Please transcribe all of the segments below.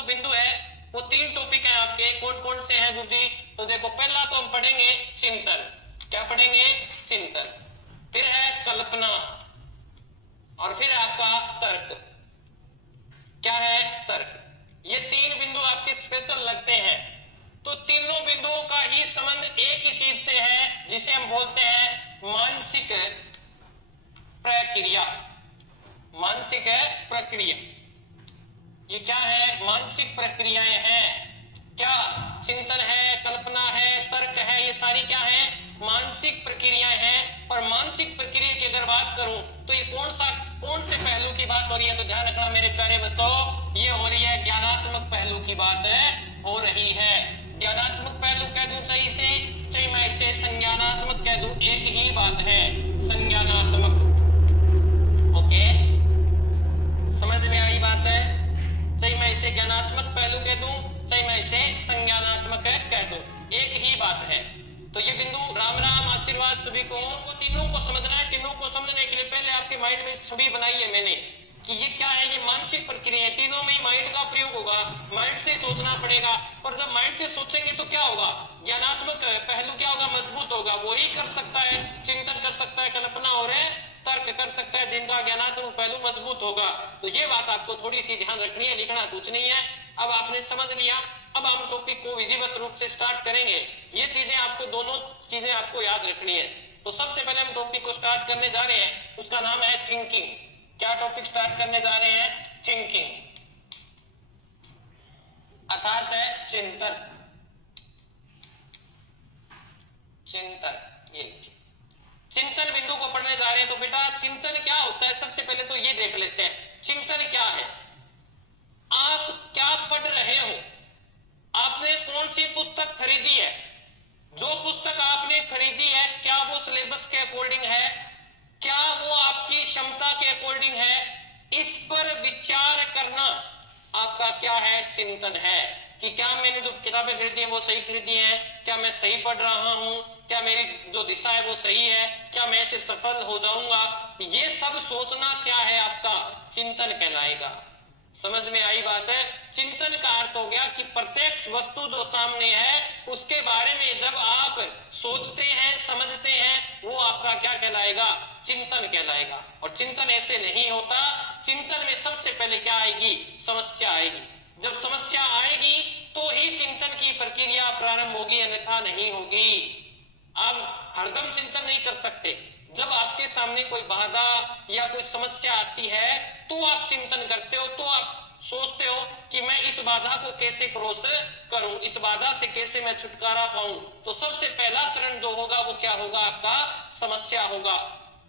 जो बिंदु है वो 3 टॉपिक है आपके। कौन कौन से हैं गुरुजी? तो देखो, पहला तो हम पढ़ेंगे चिंतन। क्या पढ़ेंगे? चिंतन। फिर है कल्पना, और फिर आपका तर्क। क्या है? तर्क। ये 3 बिंदु आपके स्पेशल लगते हैं। तो तीनों बिंदुओं का ही संबंध एक ही चीज से है, जिसे हम बोलते हैं मानसिक प्रक्रिया। मानसिक प्रक्रिया, ये क्या है? मानसिक प्रक्रियाएं हैं। क्या? चिंतन है, कल्पना है, तर्क है, ये सारी क्या है? मानसिक प्रक्रियाएं हैं। और मानसिक प्रक्रिया की अगर बात करूं तो ये कौन से पहलू की बात हो रही है? तो ध्यान रखना मेरे प्यारे बच्चों, ये हो रही है ज्ञानात्मक पहलू की बात हो रही है। ज्ञानात्मक पहलू कह दूं सही से, चाहे मैं इसे संज्ञानात्मक कह दूं, एक ही बात है, संज्ञानात्मक। ओके, समझ में आई बात है? चाहे मैं इसे ज्ञानात्मक पहलू कह दूं, चाहे मैं इसे संज्ञानात्मक कह दूं, एक ही बात है। तो ये बिंदु, राम राम, आशीर्वाद सभी को। तीनों को समझना है। तीनों को समझने के लिए पहले आपके माइंड में छवि बनाई है मैंने कि ये क्या है? ये मानसिक प्रक्रिया है। तीनों में ही माइंड का प्रयोग होगा, माइंड से सोचना पड़ेगा। और जब माइंड से सोचेंगे तो क्या होगा? ज्ञानात्मक पहलू क्या होगा? मजबूत होगा। वही कर सकता है, चिंतन कर सकता है, कल्पना और तर्क कर सकता है, जिनका ज्ञानात्मक पहलू मजबूत होगा। तो ये बात आपको थोड़ी सी ध्यान रखनी है, लिखना कुछ नहीं है। अब आपने समझ लिया। अब हम टॉपिक को विधिवत रूप से स्टार्ट करेंगे। ये चीजें आपको, दोनों चीजें आपको याद रखनी है। तो सबसे पहले हम टॉपिक को स्टार्ट करने जा रहे हैं, उसका नाम है थिंकिंग। क्या टॉपिक स्टार्ट करने जा रहे हैं? थिंकिंग, अर्थात है चिंतन। चिंतन, ये लिखिए। चिंतन बिंदु को पढ़ने जा रहे हैं। तो बेटा, चिंतन क्या होता है? सबसे पहले तो ये देख लेते हैं, चिंतन क्या है। आप क्या पढ़ रहे हो? आपने कौन सी पुस्तक खरीदी है? जो पुस्तक आपने खरीदी है, क्या वो सिलेबस के अकॉर्डिंग है? क्या वो आपकी क्षमता के अकॉर्डिंग है? इस पर विचार करना आपका क्या है? चिंतन है। कि क्या मैंने जो किताबें खरीदी हैं वो सही खरीदी हैं? क्या मैं सही पढ़ रहा हूं? क्या मेरी जो दिशा है वो सही है? क्या मैं इससे सफल हो जाऊंगा? ये सब सोचना क्या है? आपका चिंतन कहलाएगा। समझ में आई बात है? चिंतन का अर्थ हो गया कि प्रत्यक्ष वस्तु जो सामने है उसके बारे में जब आप सोचते हैं, समझते हैं, वो आपका क्या कहलाएगा? चिंतन कहलाएगा। और चिंतन ऐसे नहीं होता। चिंतन में सबसे पहले क्या आएगी? समस्या आएगी। जब समस्या आएगी तो ही चिंतन की प्रक्रिया प्रारंभ होगी, अन्यथा नहीं होगी। आप हरदम चिंतन नहीं कर सकते। जब आपके सामने कोई बाधा या कोई समस्या आती है तो आप चिंतन करते हो, तो आप सोचते हो कि मैं इस बाधा को कैसे क्रॉस करूं, इस बाधा से कैसे मैं छुटकारा पाऊं। तो सबसे पहला चरण जो होगा वो क्या होगा? आपका समस्या होगा।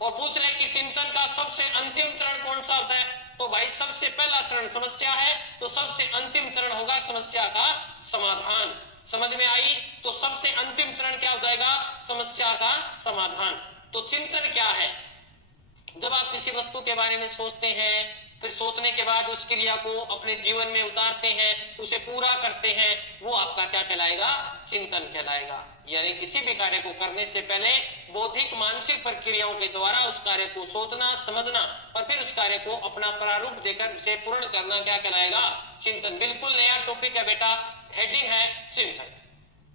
और पूछ रहे कि चिंतन का सबसे अंतिम चरण कौन सा होता है? तो भाई, सबसे पहला चरण समस्या है, तो सबसे अंतिम चरण होगा समस्या का समाधान। समझ में आई? तो सबसे अंतिम चरण क्या हो जाएगा? समस्या का समाधान। तो चिंतन क्या है? जब आप किसी वस्तु के बारे में सोचते हैं, फिर सोचने के बाद उस क्रिया को अपने जीवन में उतारते हैं, उसे पूरा करते हैं, वो आपका क्या कहलाएगा? चिंतन कहलाएगा। यानी किसी भी कार्य को करने से पहले बौद्धिक मानसिक प्रक्रियाओं के द्वारा उस कार्य को सोचना, समझना और फिर उस कार्य को अपना प्रारूप देकर उसे पूर्ण करना क्या कहलाएगा? चिंतन। बिल्कुल नया टॉपिक है बेटा, हेडिंग है चिंतन।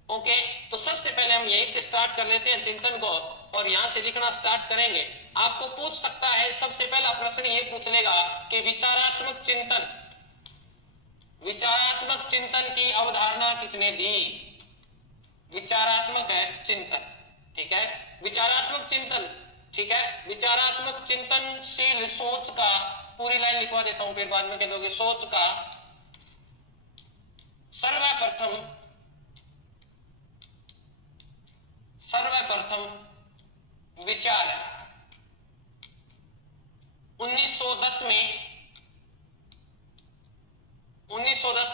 ओके, तो सबसे पहले हम यहीं से स्टार्ट कर लेते हैं चिंतन को, और यहां से लिखना स्टार्ट करेंगे। आपको पूछ सकता है, सबसे पहला प्रश्न ये पूछ लेगा कि विचारात्मक चिंतन, विचारात्मक चिंतन की अवधारणा किसने दी? विचारात्मक है चिंतन, ठीक है। विचारात्मक चिंतन, ठीक है। विचारात्मक चिंतनशील सोच का, पूरी लाइन लिखवा देता हूं फिर बाद में कह दोगे, सोच का सर्वप्रथम विचार 1910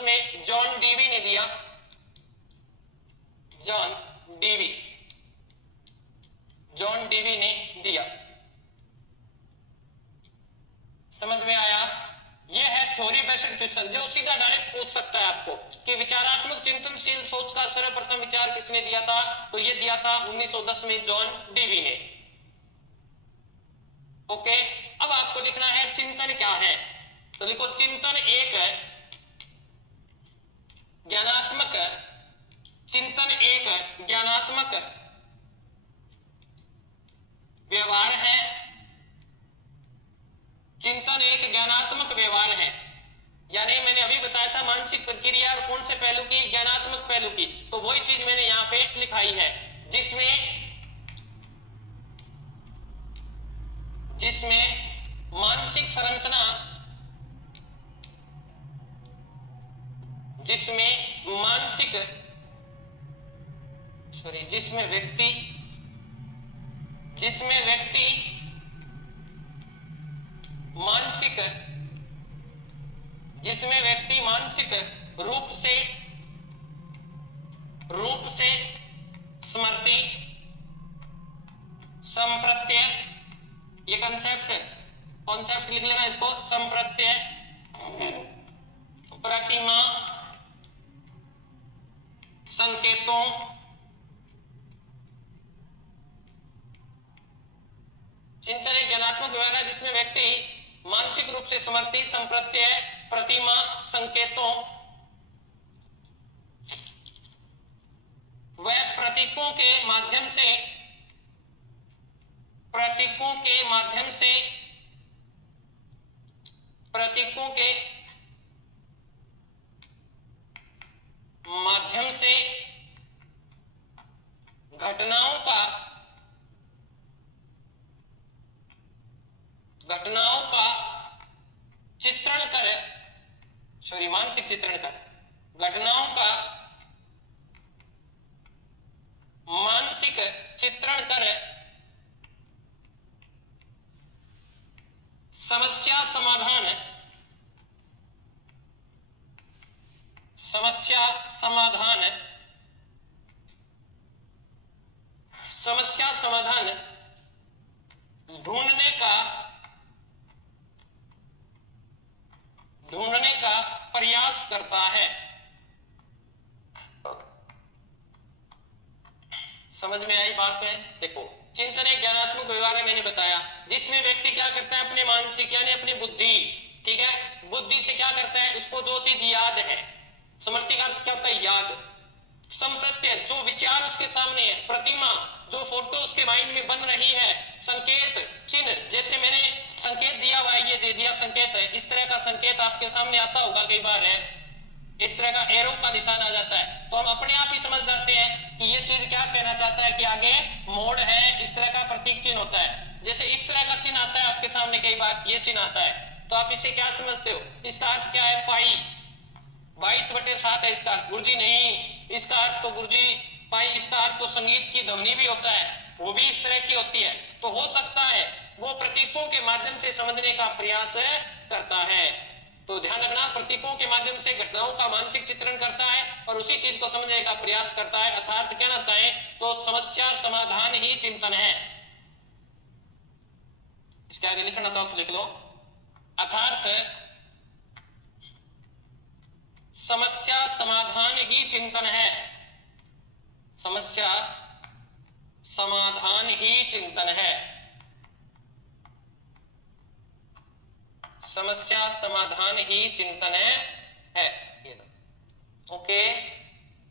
में जॉन डीवी ने दिया। जॉन डीवी ने दिया। समझ में आया? यह है थ्योरी बेस्ड क्वेश्चन, जो सीधा डायरेक्ट पूछ सकता है आपको कि विचारात्मक चिंतनशील सोच का सर्वप्रथम विचार किसने दिया था? तो यह दिया था 1910 में जॉन डीवी ने। ओके, अब आपको लिखना है चिंतन क्या है। तो लिखो, चिंतन एक है चिंतन एक ज्ञानात्मक व्यवहार है। चिंतन एक ज्ञानात्मक व्यवहार है, यानी मैंने अभी बताया था मानसिक प्रक्रिया और कौन से पहलू की, ज्ञानात्मक पहलू की, तो वही चीज मैंने यहां पे लिखाई है, जिसमें मानसिक संरचना, जिसमें व्यक्ति मानसिक रूप से स्मृति, संप्रत्यय, ये कॉन्सेप्ट लिख लेना इसको, संप्रत्यय, प्रतिमा, संकेतों, चिंतन एक ज्ञानात्मक व्यवहार है जिसमें व्यक्ति मानसिक रूप से स्मृति, संप्रत्यय, प्रतिमा, संकेतों व प्रतीकों के माध्यम से घटनाओं का चित्रण कर, मानसिक चित्रण कर, घटनाओं का मानसिक चित्रण कर समस्या समाधान ढूंढने का प्रयास करता है। समझ में आई बात है? देखो, चिंतन एक ज्ञानात्मक व्यवहार है, मैंने बताया, जिसमें व्यक्ति क्या करता है, अपने मानसिक यानी अपनी बुद्धि, ठीक है, बुद्धि से क्या करता है, उसको जो चीज याद है, स्मृति का क्या होता है, याद, संप्रत्यय, जो विचार उसके सामने है, प्रतिमा, जो फोटो उसके माइंड में बन रही है, संकेत, चिन्ह, जैसे मैंने संकेत दिया हुआ है, ये दे दिया संकेत है, इस तरह का संकेत आपके सामने आता होगा कई बार है, इस तरह का एरो का निशान आ जाता है, तो हम अपने आप ही समझ जाते हैं कि ये चीज क्या कहना चाहता है, कि आगे मोड़ है, इस तरह का प्रतीक चिन्ह होता है। जैसे इस तरह का चिन्ह आता है आपके सामने, कई बार ये चिन्ह आता है, तो आप इसे क्या समझते हो, इसका अर्थ क्या है, पाई 22/7 है इसका अर्थ, गुरुजी नहीं, इसका अर्थ तो गुरुजी पाई, इसका अर्थ तो संगीत की ध्वनि भी होता है, वो भी इस तरह की होती है। तो हो सकता है वो प्रतीकों के माध्यम से समझने का प्रयास करता है। तो ध्यान रखना, प्रतीकों के माध्यम से घटनाओं का मानसिक चित्रण करता है और उसी चीज को समझने का प्रयास करता है। अर्थात कहना चाहे तो समस्या समाधान ही चिंतन है। इसके आगे लिखना तो लिख लो, अर्थात समस्या समाधान ही चिंतन है, समस्या समाधान ही चिंतन है, समस्या समाधान ही चिंतन है। ओके,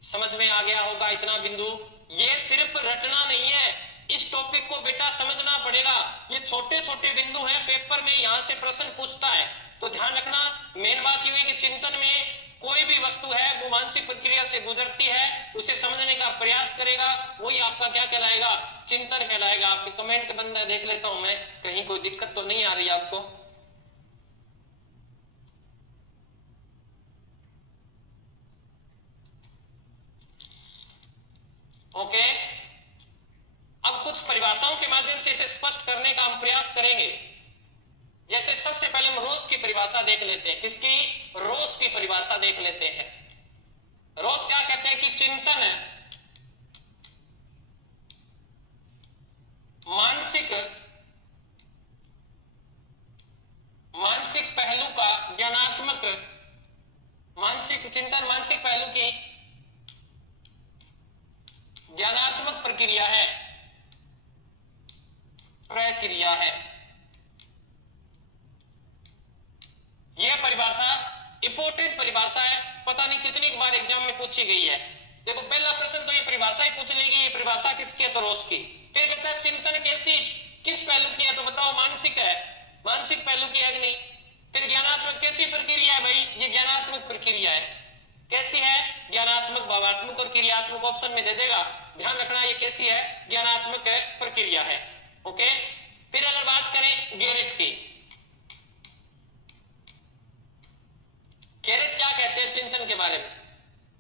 समझ में आ गया होगा इतना बिंदु। ये सिर्फ रटना नहीं है, इस टॉपिक को बेटा समझना पड़ेगा। ये छोटे छोटे बिंदु हैं, पेपर में यहां से प्रश्न पूछता है, तो ध्यान रखना। मेन बात यह है कि चिंतन में कोई भी वस्तु है वो मानसिक प्रक्रिया से गुजरती है, उसे समझने का प्रयास करेगा, वही आपका क्या कहलाएगा, चिंतन कहलाएगा। आपके कमेंट बंद देख लेता हूं मैं, कहीं कोई दिक्कत तो नहीं आ रही आपको। ओके, अब कुछ परिभाषाओं के माध्यम से इसे स्पष्ट करने का हम प्रयास करेंगे। जैसे सबसे पहले हम रोज की परिभाषा देख लेते हैं। किसकी? रोज की परिभाषा देख लेते हैं। रोज क्या कहते हैं कि चिंतन मानसिक पहलू का ज्ञानात्मक, चिंतन मानसिक पहलू की ज्ञानात्मक प्रक्रिया है। यह परिभाषा इंपोर्टेंट परिभाषा है, पता नहीं कितनी बार एग्जाम में पूछी गई है। देखो पहला प्रश्न तो ये परिभाषा ही पूछ लेगी, ये परिभाषा किसकी है? तो रोज की। फिर कहता है चिंतन कैसी किस पहलू की है? तो बताओ मानसिक है, मानसिक पहलू की है कि नहीं? फिर ज्ञानात्मक कैसी प्रक्रिया है? भाई ये ज्ञानात्मक प्रक्रिया है। कैसी है? ज्ञानात्मक, भावात्मक और क्रियात्मक ऑप्शन में दे देगा, ध्यान रखना ये कैसी है? ज्ञानात्मक प्रक्रिया है। ओके। फिर अगर बात करें गेरिट की, गेरिट क्या कहते हैं चिंतन के बारे में?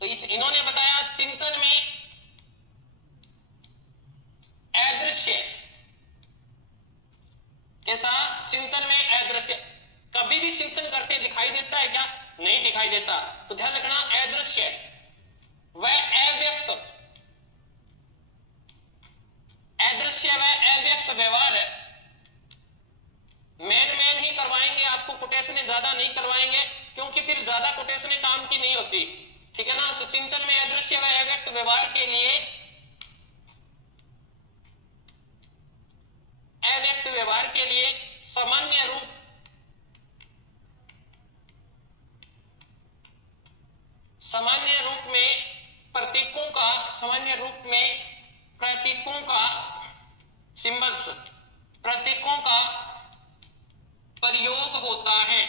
तो इन्होंने बताया चिंतन में अदृश्य, कैसा? चिंतन में अदृश्य। कभी भी चिंतन करते दिखाई देता है क्या? नहीं दिखाई देता। तो ध्यान रखना अदृश्य व अव्यक्त, अदृश्य व अव्यक्त व्यवहार मैन ही करवाएंगे आपको, कोटेशन ज्यादा नहीं करवाएंगे, क्योंकि फिर ज्यादा कोटेशन काम की नहीं होती, ठीक है ना? तो चिंतन में अदृश्य व अव्यक्त व्यवहार के लिए, अव्यक्त व्यवहार के लिए सामान्य रूप, सामान्य रूप में प्रतीकों का, सामान्य रूप में प्रतीकों का, सिंबल्स, प्रतीकों का प्रयोग होता है।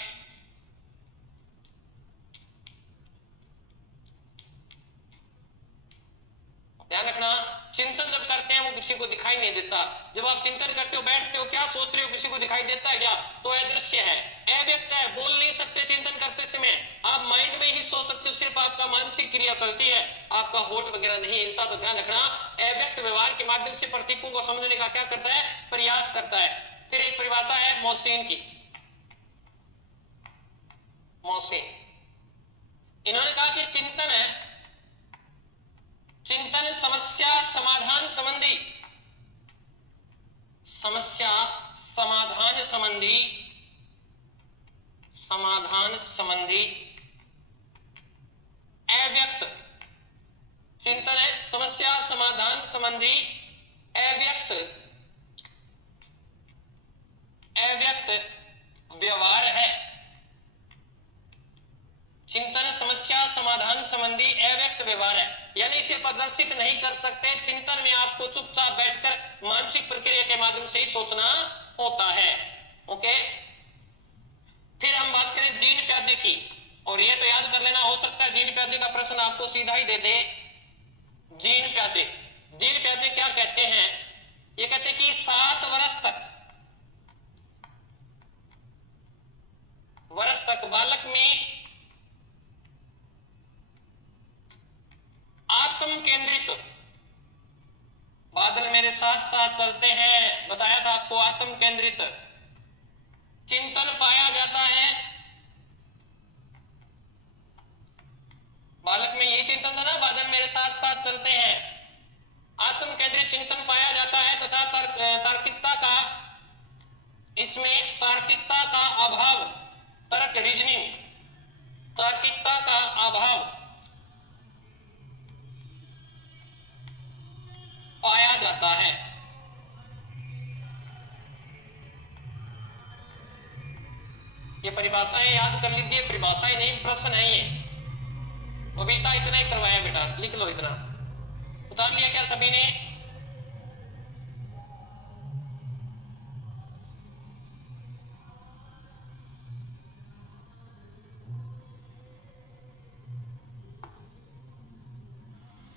ध्यान रखना चिंतन जब करते हैं वो किसी को दिखाई नहीं देता। जब आप चिंतन करते हो, बैठते हो, क्या सोच रहे हो, किसी को दिखाई देता है क्या? तो अदृश्य है, अव्यक्त है, बोल नहीं सकते चिंतन करते समय, आप माइंड में ही सोच सकते हो, सिर्फ आपका मानसिक क्रिया चलती है, आपका होठ वगैरह नहीं हिलता। तो ध्यान रखना अव्यक्त व्यवहार के माध्यम से प्रतीकों को समझने का क्या करता है? प्रयास करता है। फिर एक परिभाषा है मोसिन की, मोसिन। इन्होंने कहा कि चिंतन है, चिंतन समस्या समाधान संबंधी, समस्या समाधान संबंधी, समाधान संबंधी अव्यक्त, चिंतन है समस्या समाधान संबंधी अव्यक्त, अव्यक्त व्यवहार है। चिंतन समस्या समाधान संबंधी अव्यक्त व्यवहार है, यानी इसे प्रदर्शित नहीं कर सकते। चिंतन में आपको चुपचाप बैठकर मानसिक प्रक्रिया के माध्यम से ही सोचना होता है। ओके। फिर हम बात करें जीन प्याजे की, और ये तो याद कर लेना, हो सकता है जीन प्याजे का प्रश्न आपको सीधा ही दे दे। जीन प्याजे, जीन प्याजे क्या कहते हैं? ये कहते हैं कि 7 वर्ष तक बालक में आत्म केंद्रित, बादल मेरे साथ साथ चलते हैं, बताया था आपको, आत्म केंद्रित चिंतन पाया जाता है। बालक में यही चिंतन था ना, बादल मेरे साथ साथ चलते हैं, आत्म केंद्रित चिंतन पाया जाता है तथा तार्किकता का, इसमें तार्किकता का अभाव, तर्क रीजनिंग, तार्किकता का अभाव पाया जाता है। ये परिभाषाएं याद कर लीजिए, परिभाषाएं नहीं प्रश्न है ये। कविता इतना ही करवाया बेटा, लिख लो इतना। उतार लिया क्या सभी ने?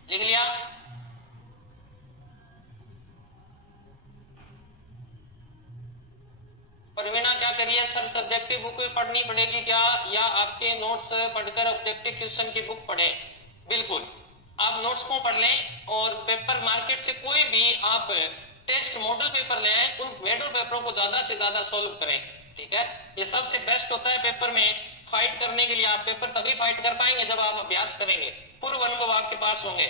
लिख लिया? परवीना क्या करिए सर, सब्जेक्टिव बुक पढ़नी पड़ेगी क्या, या आपके नोट्स पढ़कर ऑब्जेक्टिव क्वेश्चन की बुक पढ़े? बिल्कुल, आप नोट्स को पढ़ लें और पेपर मार्केट से कोई भी आप टेस्ट मॉडल पेपर ले आए, उन मॉडल पेपरों को ज्यादा से ज्यादा सोल्व करें। ठीक है, ये सबसे बेस्ट होता है पेपर में फाइट करने के लिए। आप पेपर तभी फाइट कर पाएंगे जब आप अभ्यास करेंगे, पूर्व अनुभव आपके पास होंगे।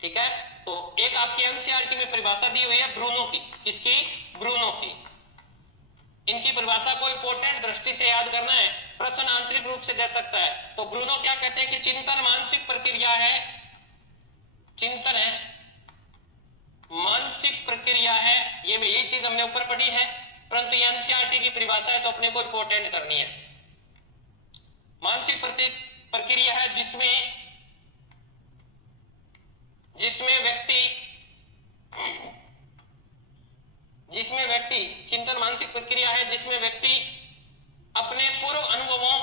ठीक है, तो एक आपकी एनसीईआरटी में परिभाषा दी हुई है ब्रूनो की, किसकी? ब्रूनो की। इनकी परिभाषा को इंपोर्टेंट दृष्टि से याद करना है, प्रश्न आंतरिक रूप से दे सकता है। तो ब्रूनो क्या कहते हैं कि चिंतन मानसिक प्रक्रिया है, चिंतन है मानसिक प्रक्रिया है। ये चीज हमने ऊपर पढ़ी है, परंतु ये एनसीईआरटी की परिभाषा है तो अपने को इंपोर्टेंट करनी है। मानसिक प्रक्रिया है जिसमें प्रक्रिया है जिसमें व्यक्ति अपने पूर्व अनुभवों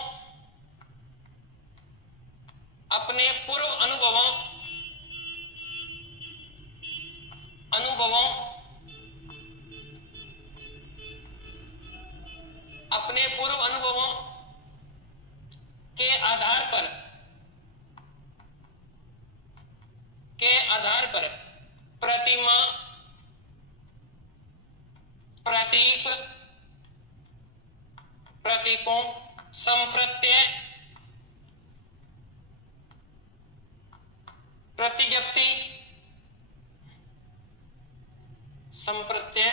अपने पूर्व अनुभवों के आधार पर प्रतिमा, प्रतीक, प्रतीकों, संप्रत्यय, प्रतिज्ञप्ति, संप्रत्यय,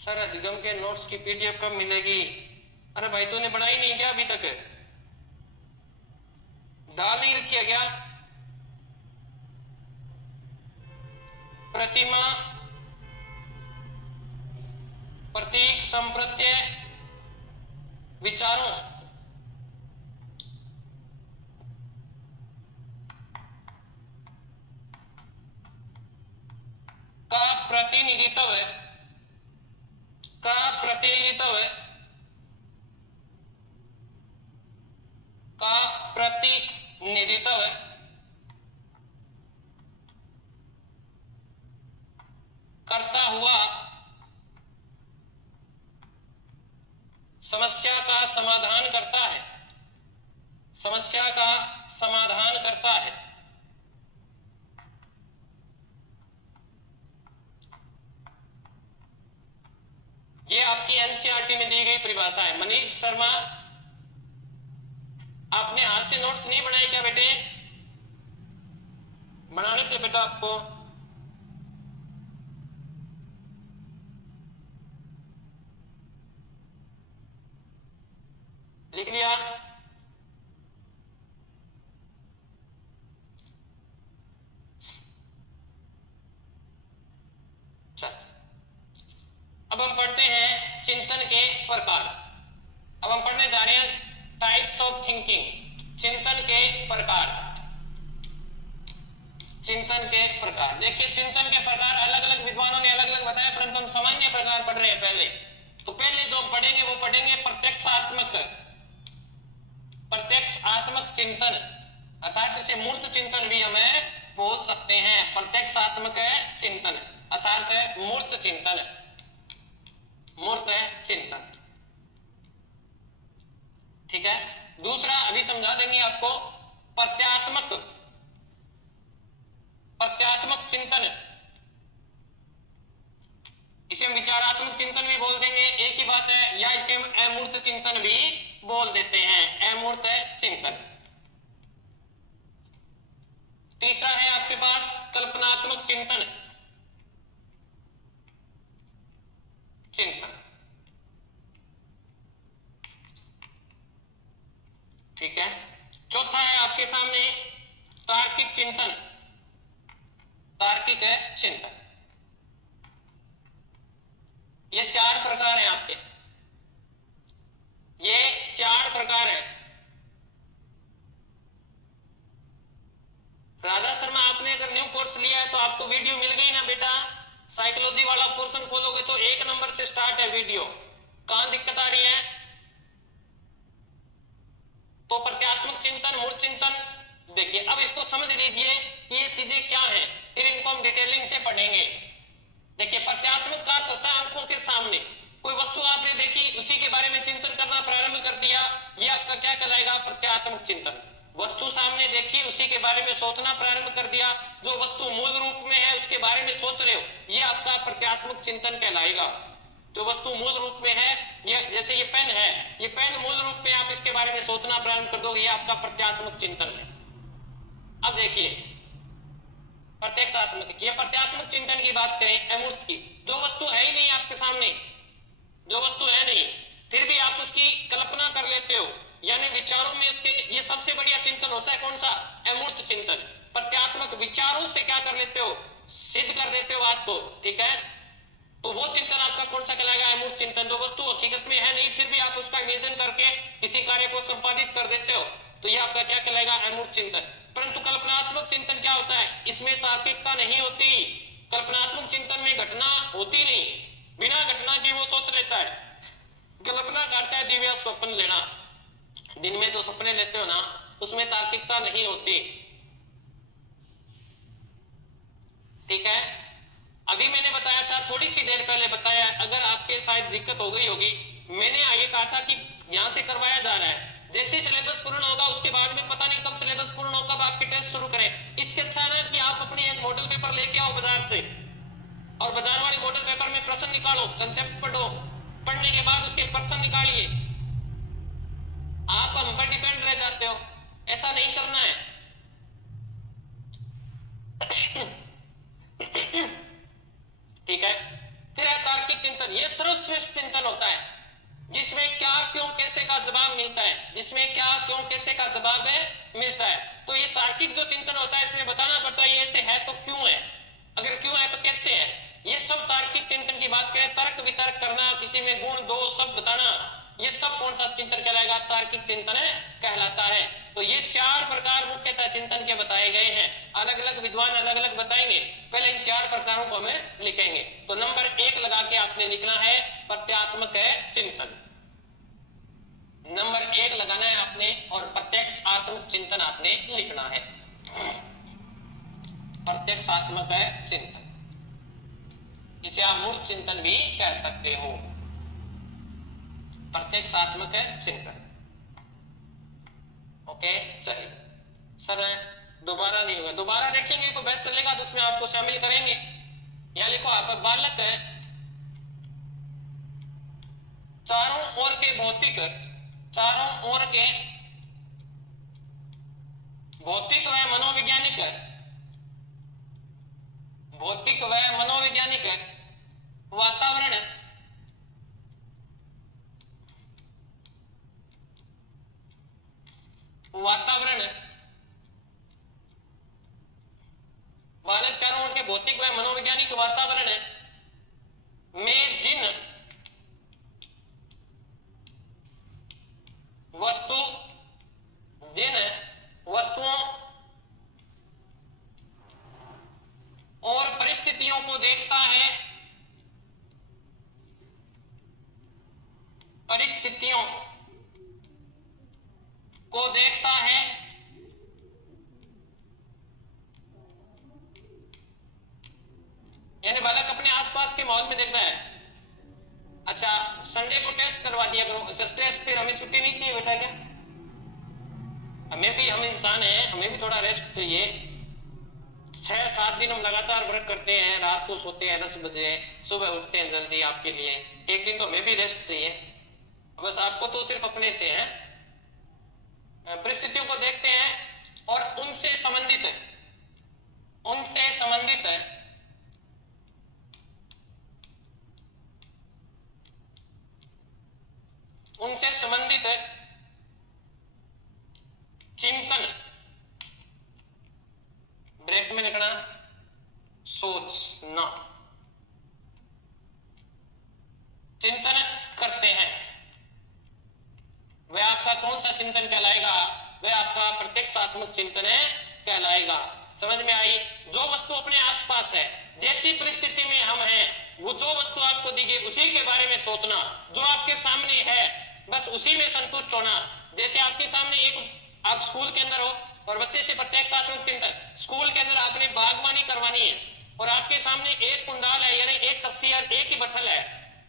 सर अधिगम के नोट्स की पीडीएफ कब मिलेगी? अरे भाई तूने बनाई नहीं क्या अभी तक? डाल नहीं रखी क्या? प्रतिमा, प्रतीक, संप्रत्यय, विचारों का प्रतिनिधित्व करता हुआ समस्या का समाधान करता है। ये आपकी एनसीईआरटी में दी गई परिभाषा है। मनीष शर्मा, आपने हाथ से नोट्स नहीं बनाए क्या बेटे? बनाने थे बेटा आपको। लिख लिया? चल, अब हम पढ़ते हैं चिंतन के प्रकार। अब हम पढ़ने जा रहे हैं टाइप्स ऑफ थिंकिंग। चिंतन के प्रकार। देखिए, चिंतन के प्रकार अलग अलग विद्वानों ने अलग अलग बताया, परंतु हम सामान्य प्रकार पढ़ रहे हैं पहले। तो पहले जो पढ़ेंगे वो पढ़ेंगे प्रत्यक्षात्मक चिंतन, अर्थात इसे मूर्त चिंतन भी हमें बोल सकते हैं। प्रत्यक्षात्मक चिंतन अर्थात मूर्त चिंतन। ठीक है। दूसरा अभी समझा देंगे आपको प्रत्यात्मक चिंतन। इसे हम विचारात्मक चिंतन भी बोल देंगे, एक ही बात है। या इसे हम अमूर्त चिंतन भी बोल देते हैं, अमूर्त चिंतन। तीसरा है आपके पास कल्पनात्मक चिंतन। ठीक है। चौथा है आपके सामने तार्किक चिंतन। ये 4 प्रकार हैं आपके। राधा शर्मा, आपने अगर न्यू कोर्स लिया है तो आपको वीडियो मिल गई ना बेटा? साइकोलॉजी वाला पोर्शन खोलोगे तो 1 नंबर से स्टार्ट है वीडियो। कहां दिक्कत आ रही है? तो प्रत्यात्मक चिंतन, मूर्त चिंतन। देखिए, अब इसको समझ लीजिए कि ये चीजें क्या हैं, फिर इनको हम डिटेलिंग से पढ़ेंगे। देखिए, प्रत्यात्मक का अर्थ होता है आंखों के सामने कोई वस्तु आपने देखी, उसी के बारे में चिंतन करना प्रारंभ कर दिया, ये आपका क्या कहलाएगा? प्रत्यात्मक चिंतन। वस्तु सामने देखी, उसी के बारे में सोचना प्रारंभ कर दिया, जो वस्तु मूल रूप में है उसके बारे में सोच रहे हो, ये आपका प्रत्यात्मक चिंतन कहलाएगा। जो वस्तु मूल रूप में है, ये जैसे ये पेन है, ये पेन मूल रूप में आप इसके बारे में सोचना प्रारंभ कर दोगे, ये आपका प्रत्यात्मक चिंतन है। अब देखिए प्रत्यक्षात्मक, ये प्रत्यात्मक चिंतन की बात करें, अमूर्त की। जो वस्तु है ही नहीं आपके सामने, जो वस्तु है नहीं, फिर भी आप उसकी कल्पना कर लेते हो, यानी विचारों में उसके, ये सबसे बढ़िया चिंतन होता है कौन सा? अमूर्त चिंतन। प्रत्यात्मक, विचारों से क्या कर लेते हो? सिद्ध कर देते हो बात को। ठीक है, तो वो चिंतन आपका कौन सा कहलाएगा? अमूर्त चिंतन। जो वस्तु हकीकत में है नहीं, फिर भी आप उसका इमेजिन करके किसी कार्य को संपादित कर देते हो, तो ये आपका क्या कहलाएगा? अमूर्त चिंतन। परंतु कल्पनात्मक चिंतन क्या होता है, इसमें तार्किकता नहीं होती। कल्पनात्मक चिंतन में घटना होती नहीं, बिना घटना की वो सोच लेता है। कल्पना करता है दिव्य स्वप्न लेना, दिन में जो सपने लेते हो ना उसमें तार्किकता नहीं होती। ठीक है, अभी मैंने बताया था, थोड़ी सी देर पहले बताया, अगर आपके शायद दिक्कत हो गई होगी, मैंने ये कहा था कि यहां से करवाया जा रहा है, जैसे सिलेबस पूर्ण होगा उसके बाद में पता नहीं कब सिलेबस पूर्ण होगा, कब आपके टेस्ट शुरू करें। इससे अच्छा है ना कि आप अपनी एक मॉडल पेपर लेके आओ बाजार से, और बाजार वाले मॉडल पेपर में प्रश्न निकालो, कंसेप्ट पढ़ो, पढ़ने के बाद उसके प्रश्न निकालिए। आप हम पर डिपेंड रह जाते हो, ऐसा नहीं करना है। ठीक है, फिर है तार्किक चिंतन। यह सर्वश्रेष्ठ चिंतन होता है जिसमें क्या क्यों कैसे का जवाब मिलता है, जिसमें क्या क्यों कैसे का जवाब मिलता है। तो ये तार्किक जो चिंतन होता है इसमें बताना पड़ता है ये ऐसे है तो क्यों है, अगर क्यों है तो कैसे है। ये सब तार्किक चिंतन की बात करें, तर्क वितर्क करना, किसी में गुण दोष सब बताना, ये सब कौन सा चिंतन कहलाएगा, तार्किक चिंतन कहलाता है। तो ये चार प्रकार मुख्यतः चिंतन के बताए गए हैं, अलग अलग विद्वान अलग अलग बताएंगे। पहले इन चार प्रकारों को हमें लिखेंगे। तो नंबर 1 लगा के आपने लिखना है प्रत्यात्मक चिंतन, नंबर 1 लगाना है आपने, और प्रत्यक्षात्मक चिंतन आपने लिखना है। प्रत्यक्षात्मक चिंतन, इसे आप मूर्त चिंतन भी कह सकते हो। प्रत्यक्षात्मक चिंतन, ओके। चलिए सर दोबारा नहीं होगा, दोबारा देखेंगे तो बैच चलेगा तो उसमें आपको शामिल करेंगे। यहां लिखो आप, बालक चारों ओर के भौतिक, चारों ओर के भौतिक व मनोवैज्ञानिक, भौतिक व मनोवैज्ञानिक वातावरण बालक चारों ओर के भौतिक व मनोवैज्ञानिक वातावरण में जिन वस्तुओं और परिस्थितियों को देखता है, परिस्थितियों को देखता है, यानी बालक अपने आसपास के माहौल में देखना है। अच्छा, संडे को टेस्ट करवा दिया करो। अच्छा, टेस्ट फिर हमें छुट्टी नहीं चाहिए बेटा क्या? हमें भी, हम इंसान हैं, हमें भी थोड़ा रेस्ट चाहिए। 6-7 दिन हम लगातार वर्क करते हैं, रात को सोते हैं 10 बजे, सुबह उठते हैं जल्दी आपके लिए, एक दिन तो हमें भी रेस्ट चाहिए। बस आपको तो सिर्फ अपने से है। परिस्थितियों को देखते हैं और उनसे संबंधित चिंतन, ब्रैकेट में लिखना सोचना, चिंतन करते हैं। वह आपका कौन सा चिंतन कहलाएगा? वह आपका प्रत्यक्षात्मक चिंतन कहलाएगा। समझ में आई? जो वस्तु अपने आसपास है, जैसी परिस्थिति में हम हैं, वो जो वस्तु आपको दिखे उसी के बारे में सोचना। जो आपके सामने है बस उसी में संतुष्ट होना। जैसे आपके सामने एक, आप स्कूल के अंदर हो और बच्चे से प्रत्यक्षात्मक चिंतन, स्कूल के अंदर आपने बागवानी करवानी है और आपके सामने एक कुंडाल है, यानी एक कस्सी है, एक ही बट्ठल है,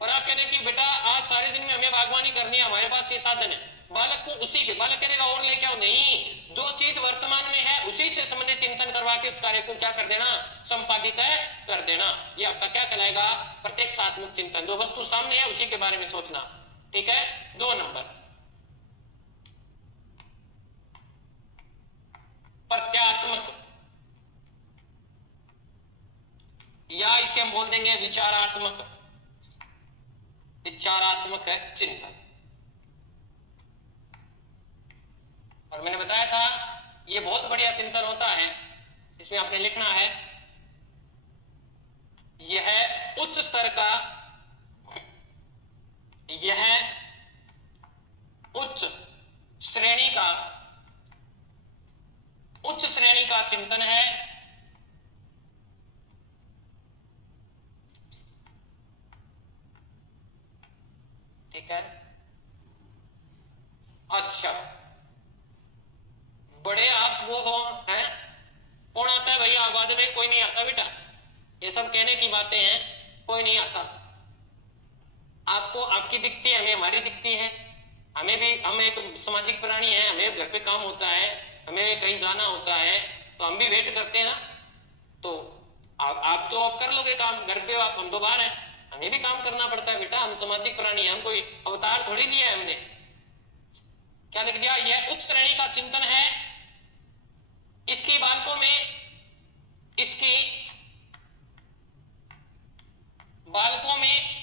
और आप कह रहे कि बेटा आज सारे दिन में हमें बागवानी करनी है, हमारे पास ये साधन है। बालक को उसी के, बालक कहेगा और लेके आओ, नहीं, जो चीज वर्तमान में है उसी से संबंधित चिंतन करवा के उस कार्य को क्या कर देना, संपादित कर देना। ये आपका क्या कहलाएगा? प्रत्यक्षात्मक चिंतन। जो वस्तु सामने है उसी के बारे में सोचना। ठीक है, 2 नंबर प्रत्यात्मक, या इसे हम बोल देंगे विचारात्मक, विचारात्मक चिंतन। और मैंने बताया था ये बहुत बढ़िया चिंतन होता है। इसमें आपने लिखना है यह उच्च स्तर का, यह उच्च श्रेणी ठीक है। अच्छा, बड़े आप वो हो हैं, कौन आता है भैया आबाद में? कोई नहीं आता बेटा, ये सब कहने की बातें हैं, कोई नहीं आता। आपको आपकी दिखती है, हमें हमारी दिखती है। हमें भी, हम एक सामाजिक प्राणी है, हमें घर पे काम होता है, हमें कहीं जाना होता है, तो हम भी वेट करते हैं ना। तो आप तो आप कर लोगे काम, घर पे आप, हम तो बाहर हैं, हमें भी काम करना पड़ता है बेटा, हम सामाजिक प्राणी है, हम कोई अवतार थोड़ी लिया है हमने। क्या लिख दिया? यह उच्च श्रेणी का चिंतन है, इसकी बालकों में, इसकी बालकों में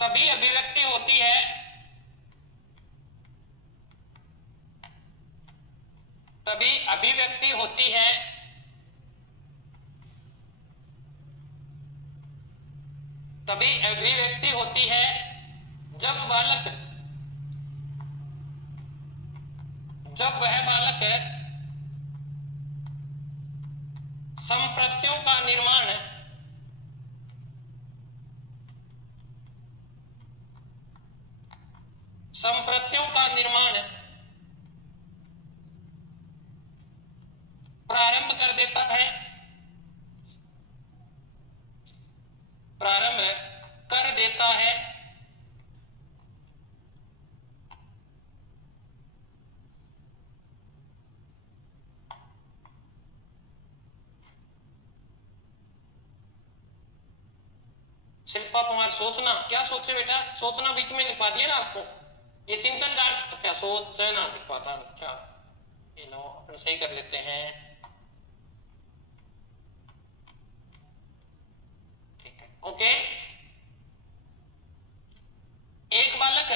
तभी अभिव्यक्ति होती है, तभी अभिव्यक्ति होती है तभी अभिव्यक्ति होती है जब वह बालक संप्रत्यों का निर्माण प्रारंभ कर देता है, शिल्पा कुमार, सोचना, क्या सोचे बेटा? सोचना बीच में लिखवा दिया ना आपको, ये चिंतन का, अच्छा सोचना लिखवा था, अच्छा ये लो अपन सही कर लेते हैं, ठीक है, ओके। एक बालक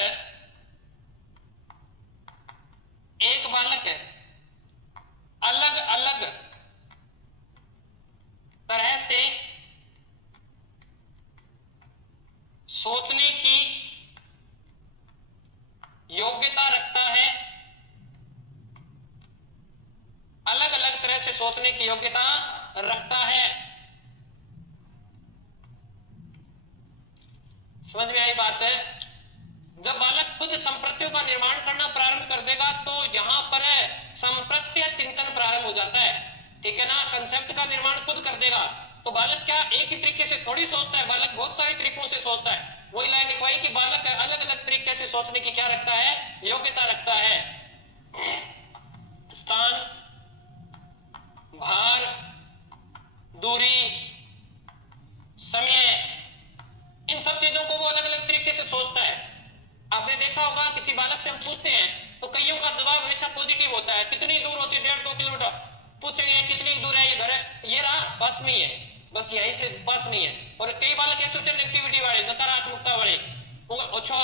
अलग अलग तरह से सोचने की योग्यता रखता है, अलग अलग तरह से सोचने की योग्यता रखता है। समझ में आई बात है? जब बालक खुद संप्रत्यों का निर्माण करना प्रारंभ कर देगा तो यहां पर संप्रत्य चिंतन प्रारंभ हो जाता है, ठीक है ना। कंसेप्ट का निर्माण खुद कर देगा तो बालक क्या एक ही तरीके से थोड़ी सोचता है, बालक बहुत सारे तरीकों से सोचता है। वही लाइन लिखवाई कि बालक अलग अलग तरीके से सोचने की क्या रखता है? योग्यता रखता है। स्थान, भार, दूरी, समय, इन सब चीजों को वो अलग अलग तरीके से सोचता है। आपने देखा होगा किसी बालक से हम पूछते हैं तो कईयों का जवाब हमेशा पॉजिटिव होता है। कितनी दूर होती है? 1.5-2 किलोमीटर। पूछेंगे कितनी दूर है ये घर है, ये रहा पास में ही है, बस यहीं से पास में ही है। और कई बालक ऐसे होते हैं नेगेटिविटी वाले, नकारात्मकता वाले, अच्छा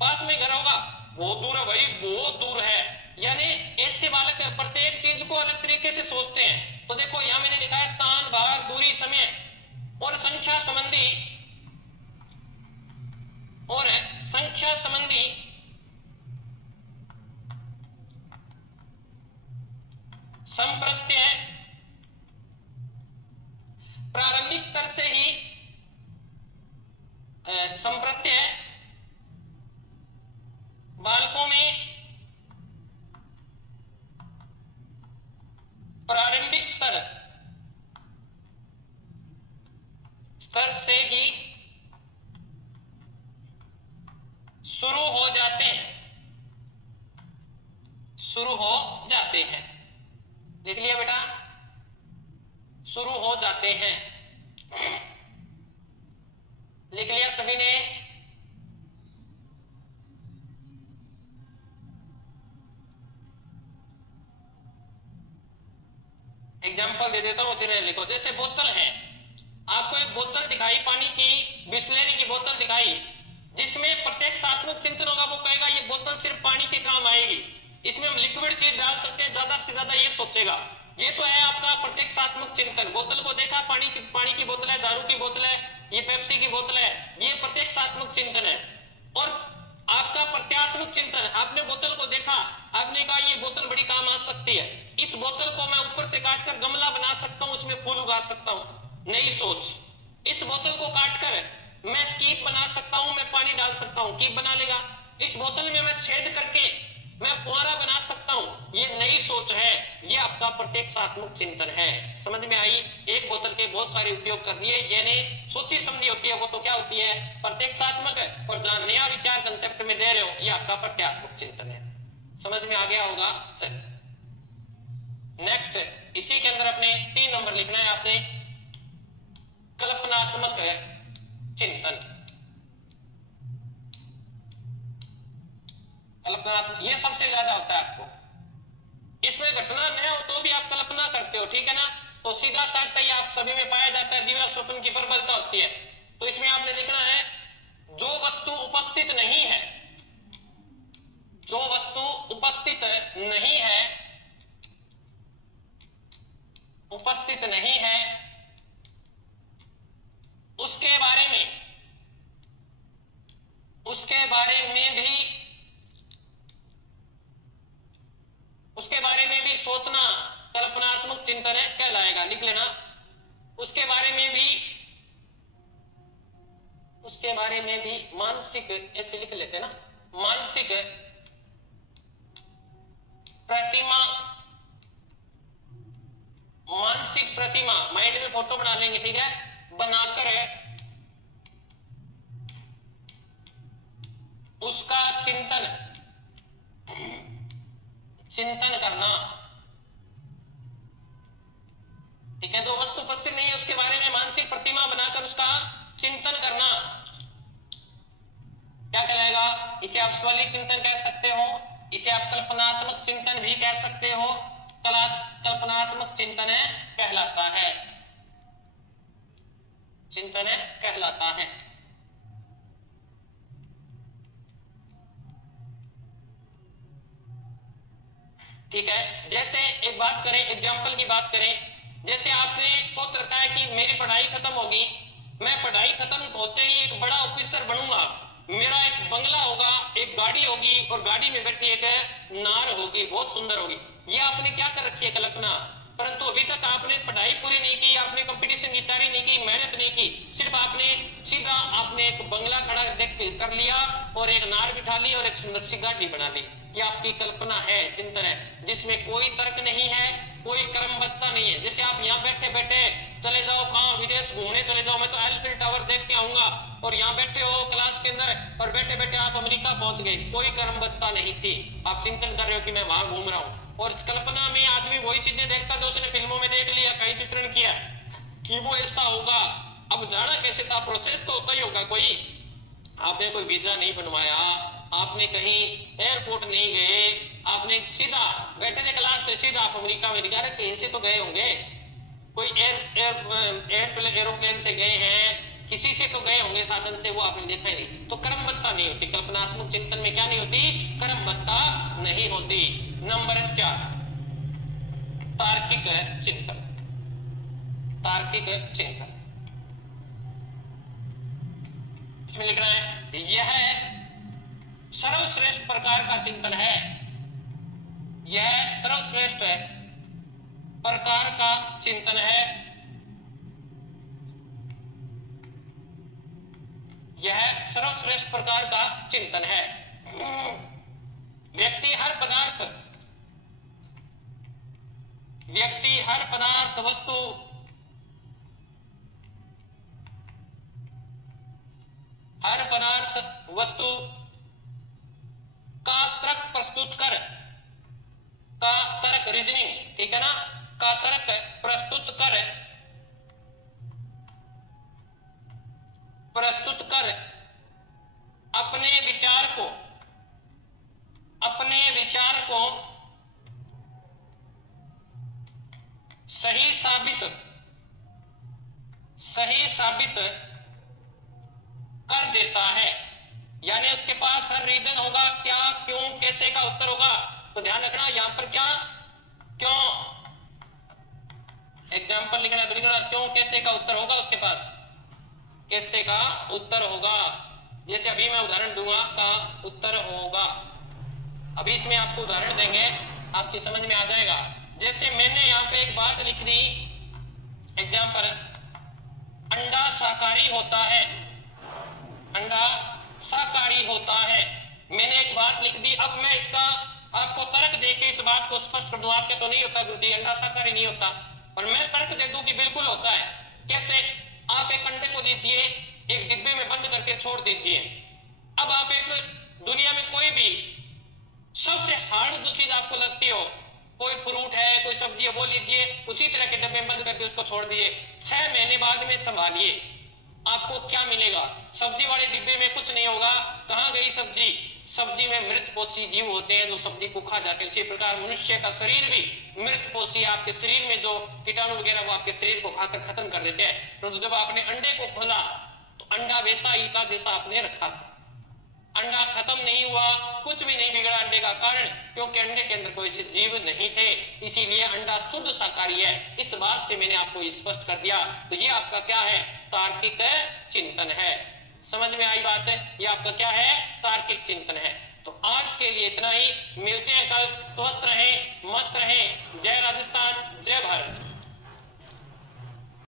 पास में घर होगा, बहुत दूर है भाई, बहुत दूर है। यानी ऐसे बालक प्रत्येक चीज को अलग तरीके से सोचते हैं। तो देखो यहां मैंने लिखा है स्थान, भार, दूरी, समय और संख्या संबंधी संप्रत्यय प्रारंभिक स्तर से ही संप्रत्यय बालकों में प्रारंभिक स्तर से ही शुरू हो जाते हैं। देख लिया बेटा, शुरू हो जाते हैं, लिख लिया सभी ने? एग्जाम्पल दे देता हूं, फिर लिखो। जैसे बोतल है, आपको एक बोतल दिखाई, पानी की, बिस्लेरी की बोतल दिखाई, जिसमें प्रत्यक्षात्मक चिंतन होगा, वो कहेगा ये बोतल सिर्फ पानी के काम आएगी, इसमें हम लिक्विड चीज डाल सकते हैं, ज्यादा से ज्यादा ये सोचेगा। ये तो है आपका प्रत्यक्षात्मक चिंतन। बोतल को देखा, पानी की बोतल है, दारू की बोतल है, ये पेप्सी की बोतल है, ये प्रत्यक्षात्मक चिंतन है। और आपका प्रत्यात्मक चिंतन, आपने बोतल को देखा, आपने कहा ये बोतल बड़ी काम आ सकती है, इस बोतल को मैं ऊपर से काटकर गमला बना सकता हूं, उसमें फूल उगा सकता हूं, नई सोच। इस बोतल को काटकर मैं कीप बना सकता हूं, मैं पानी डाल सकता हूं, कीप बना लेगा। इस बोतल में मैं छेद करके मैं फुहारा बना सकता हूं, ये नई सोच है, ये आपका प्रत्यक्षात्मक चिंतन है। समझ में आई? एक बोतल के बहुत सारे उपयोग कर दिए, यानी सोची समझी होती है वो तो क्या होती है, प्रत्यक्षात्मक है। और जहां नया विचार कंसेप्ट में दे रहे हो, ये आपका प्रत्यात्मक चिंतन है। समझ में आ गया होगा? चल नेक्स्ट, इसी के अंदर अपने 3 नंबर लिखना है आपने, कल्पनात्मक चिंतन। कल्पनात्मक ये सबसे ज्यादा होता है आपको, इसमें घटना न हो तो भी आप कल्पना करते हो, ठीक है ना। तो सीधा साधा ये आप सभी में पाया जाता है, दिव्य स्वप्न की प्रबलता होती है। तो इसमें आपने लिखना है, जो वस्तु उपस्थित नहीं है, जो वस्तु उपस्थित नहीं है, उपस्थित नहीं है, उसके बारे में भी सोचना कल्पनात्मक चिंतन है कहलाएगा। लिख लेना, उसके बारे में भी मानसिक, ऐसे लिख लेते ना, मानसिक प्रतिमा माइंड में फोटो बना लेंगे, ठीक है, बनाकर उसका चिंतन करना, ठीक है। जो वस्तु उपस्थित नहीं है उसके बारे में मानसिक प्रतिमा बनाकर उसका चिंतन करना क्या कहलाएगा? इसे आप स्वलिक चिंतन कह सकते हो, इसे आप कल्पनात्मक चिंतन भी कह सकते हो। कल्पनात्मक चिंतन कहलाता है, चिंतन कहलाता है। ठीक है, जैसे एक बात करें, एग्जाम्पल की बात करें, जैसे आपने सोच रखा है कि मेरी पढ़ाई खत्म होगी, मैं पढ़ाई खत्म होते ही एक बड़ा ऑफिसर बनूंगा, मेरा एक बंगला होगा, एक गाड़ी होगी और गाड़ी में बैठी एक नार होगी, बहुत सुंदर होगी। ये आपने क्या कर रखी है? कल्पना। परंतु अभी तक आपने पढ़ाई पूरी नहीं की, आपने कंपटीशन की तैयारी नहीं की, मेहनत नहीं की, सिर्फ आपने एक बंगला खड़ा कर लिया और एक नार बिठा ली और एक सुंदर सी गाड़ी बना ली। ये आपकी कल्पना है, चिंतन है, जिसमें कोई तर्क नहीं है, कोई क्रमबद्धता नहीं है। जैसे आप यहाँ बैठे बैठे चले जाओ, कहाँ विदेश घूमने चले जाओ, मैं तो एलिफेंट टावर देख के आऊंगा, और यहाँ बैठे हो क्लास के अंदर और बैठे बैठे आप अमेरिका पहुंच गए, कोई क्रमबद्धता नहीं थी। आप चिंतन कर रहे हो कि मैं वहां घूम रहा हूँ। और कल्पना में आदमी वही चीजें देखता जो उसने फिल्मों में देख लिया, कहीं चित्रण किया कि वो ऐसा होगा। अब जाना कैसे था? प्रोसेस तो होता ही होगा कोई। आपने कोई वीजा नहीं बनवाया, आपने कहीं एयरपोर्ट नहीं गए, आपने सीधा बैठने क्लास से सीधा आप अमेरिका में निकाल, कहीं से तो गए होंगे, कोई एरोप्लेन से गए हैं, किसी से तो गए होंगे साधन से, वो आपने देखा ही नहीं। तो क्रमबद्धता नहीं होती, कल्पनात्मक चिंतन में क्या नहीं होती? क्रमबद्धता नहीं होती। नंबर 4, तार्किक चिंतन। तार्किक चिंतन, इसमें लिखना है, यह सर्वश्रेष्ठ प्रकार का चिंतन है, यह सर्वश्रेष्ठ प्रकार का चिंतन है, यह सर्वश्रेष्ठ प्रकार का चिंतन है। व्यक्ति हर पदार्थ वस्तु का तर्क प्रस्तुत कर, का तर्क रीजनिंग, ठीक है ना, का तर्क प्रस्तुत कर अपने विचार को सही साबित कर देता है। यानी उसके पास हर रीजन होगा, क्या, क्यों, कैसे का उत्तर होगा। तो ध्यान रखना यहां पर क्या, क्यों, एग्जाम्पल लिखना, तो लिखना क्यों, कैसे का उत्तर होगा, उसके पास कैसे का उत्तर होगा। जैसे अभी मैं उदाहरण दूंगा, का उत्तर होगा, अभी इसमें आपको उदाहरण देंगे, आपकी समझ में आ जाएगा। जैसे मैंने यहाँ पे एक बात लिख दी, एग्जाम्पल, अंडा शाकाहारी होता है, अंडा शाकाहारी होता है। मैंने एक बात लिख दी, अब मैं इसका आपको तर्क देके इस बात को स्पष्ट कर दूं। आपके तो नहीं होता गुरुजी, अंडा शाकाहारी नहीं होता, और मैं तर्क दे दूं कि बिल्कुल होता है। कैसे? आप एक अंडे को दीजिए, एक डिब्बे में बंद करके छोड़ दीजिए। अब आप एक दुनिया में कोई भी सबसे हार्ड जो चीज आपको लगती हो, कोई फ्रूट है, कोई सब्जी है, वो लीजिए, उसी तरह के डब्बे में बंद करके उसको छोड़ दिए, 6 महीने बाद में संभालिए, आपको क्या मिलेगा? सब्जी वाले डिब्बे में कुछ नहीं होगा। कहां गई सब्जी? सब्जी में मृतपोषी जीव होते हैं जो सब्जी को खा जाते हैं। इसी प्रकार मनुष्य का शरीर भी मृतपोषी, आपके शरीर में जो कीटाणु वगैरह वो आपके शरीर को खाकर खत्म कर देते हैं। तो जब आपने अंडे को खोला तो अंडा वैसा ही था जैसा आपने रखा था। अंडा खत्म नहीं हुआ, कुछ भी नहीं बिगड़ा अंडे का कारण, क्योंकि अंडे के अंदर कोई से जीव नहीं थे, इसीलिए अंडा शुद्ध शाकाहारी है। इस बात से मैंने आपको स्पष्ट कर दिया। तो ये आपका क्या है? तार्किक चिंतन है। समझ में आई बात है? ये आपका क्या है? तार्किक चिंतन है। तो आज के लिए इतना ही, मिलते हैं कल। स्वस्थ रहें, मस्त रहें। जय राजस्थान, जय भारत।